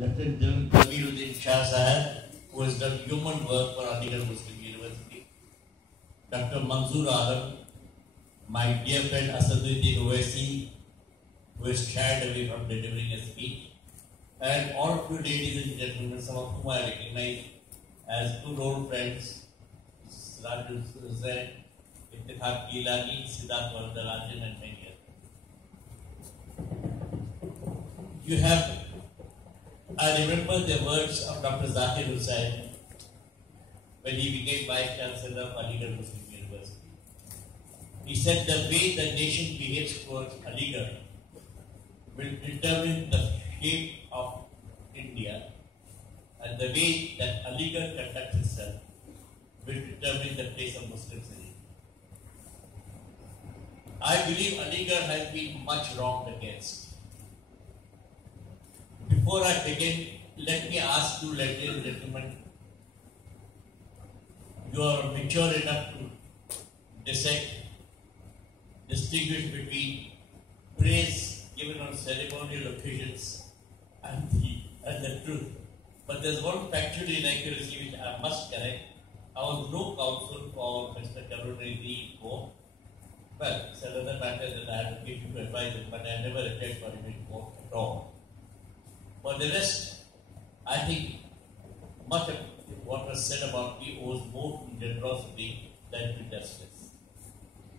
Lieutenant General Shah Sahab, who has done human work for Aligarh Muslim University. Dr. Manzoor Alam, my dear friend Asaduddin Owaisi, who is scared away from delivering a speech, and all of you ladies and gentlemen, some of whom I recognize as good old friends, Raju Zaid, A.g Noorani, Siddharth Varadarajan, and many others. You have, I remember the words of Dr. Zakir Hussain when he became Vice Chancellor of Aligarh Muslim University. He said the way the nation behaves towards Aligarh will determine the shape of India, and the way that Aligarh conducts itself will determine the place of Muslims in India. I believe Aligarh has been much wronged against. Before I begin, let me ask you, ladies and gentlemen, you are mature enough to distinguish between praise given on ceremonial occasions and the truth. But there's one factual inaccuracy which I must correct. I was no counsel for Mr. Noorani court. Well, it's another matter that I had occasion to advise him, but I never appeared for him in court at all. For the rest, I think much of what was said about me owes more to generosity than to justice.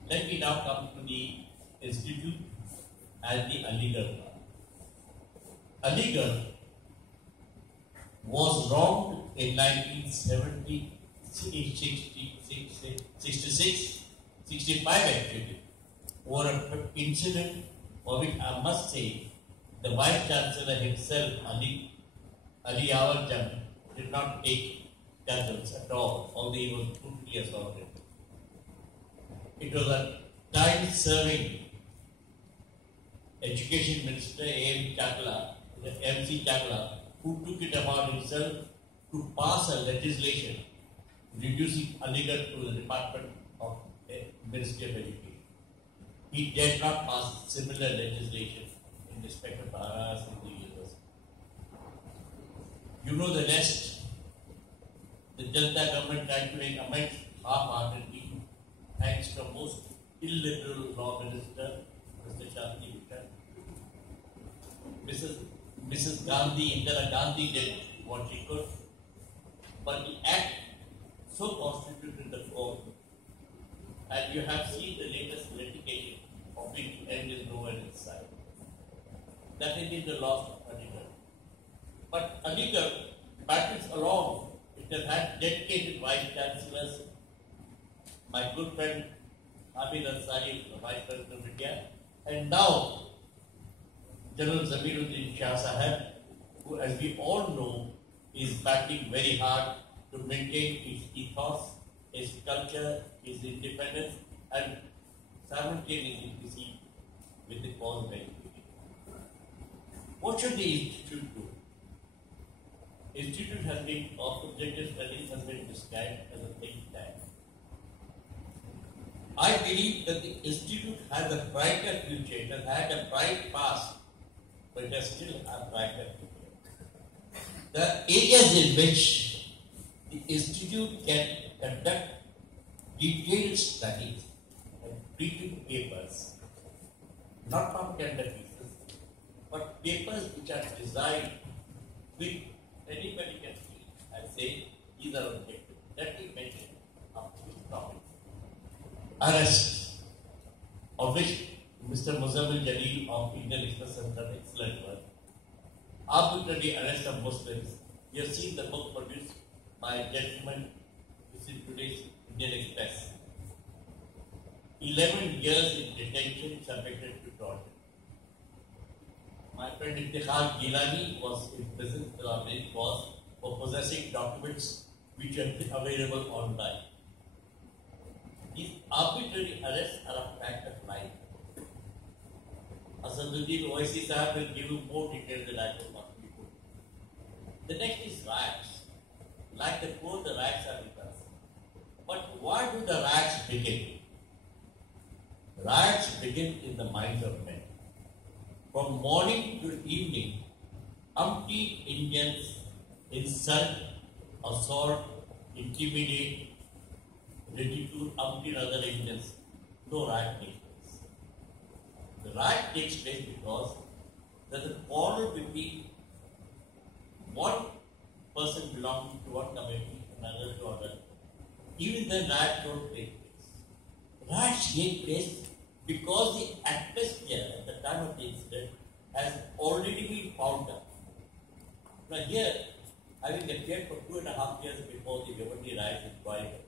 Let me now come to the institute and the Aligarh. Aligarh was wronged in 1965 actually, over an incident for which I must say the Vice Chancellor himself, Ali Yawar Jang, did not take judgments at all, although he was brutally assaulted. It was a time-serving Education Minister, MC Chakla, who took it upon himself to pass a legislation reducing Aligarh to the Department of Ministry of Education. He did not pass similar legislation in respect of Bharas in the university. You know the rest. The Janata government tried to make amends half-heartedly, thanks to a most illiberal law minister, Mr. Shanti Mishra. Mrs. Gandhi, Indira Gandhi did what she could, but the act so constituted the court, and you have seen the latest litigation of which end is nowhere in sight. That is the loss of Aligarh. But Aligarh battles along. It has had dedicated vice chancellors. My good friend Hamid Ansari, the Vice President of India, and now General Zamiruddin Shah Sahab, who, as we all know, is battling very hard to maintain his ethos, his culture, his independence, and simultaneously proceed with the cause of education. What should the institute do? Institute has been, of objective studies has been described as a think tank. I believe that the institute has a brighter future. It has had a bright past, but it has still a brighter future. The areas in which the institute can conduct detailed studies and briefing papers, not propaganda pieces, but papers which are designed with anybody can see. I say these are objective. Let me mention up to this topic. Arrests, of which Mr. Muzammil Jalil of Indian Express has done excellent work. Arbitrary arrest of Muslims. You have seen the book produced by a gentleman who is in today's Indian Express. 11 years in detention, subjected to torture. My friend A.g Noorani was in prison for possessing documents which are available online. These arbitrary arrests are a fact of life. Asaduddin Owaisi Sahab will give you more details than I could possibly put. The next is riots. Like the quote, the riots are with us. But why do the riots begin? Riots begin in the minds of men. From morning to evening, umpteen Indians insult, assault, intimidate, ridicule, umpteen other Indians, no riot takes place. The riot takes place because there is a quarrel between one person belonging to one community and another to another. Even then, riots don't take place. Riots take place because the atmosphere at the time of the incident has already been found out. Now here, having appeared for 2.5 years before the Government riots in Boyle,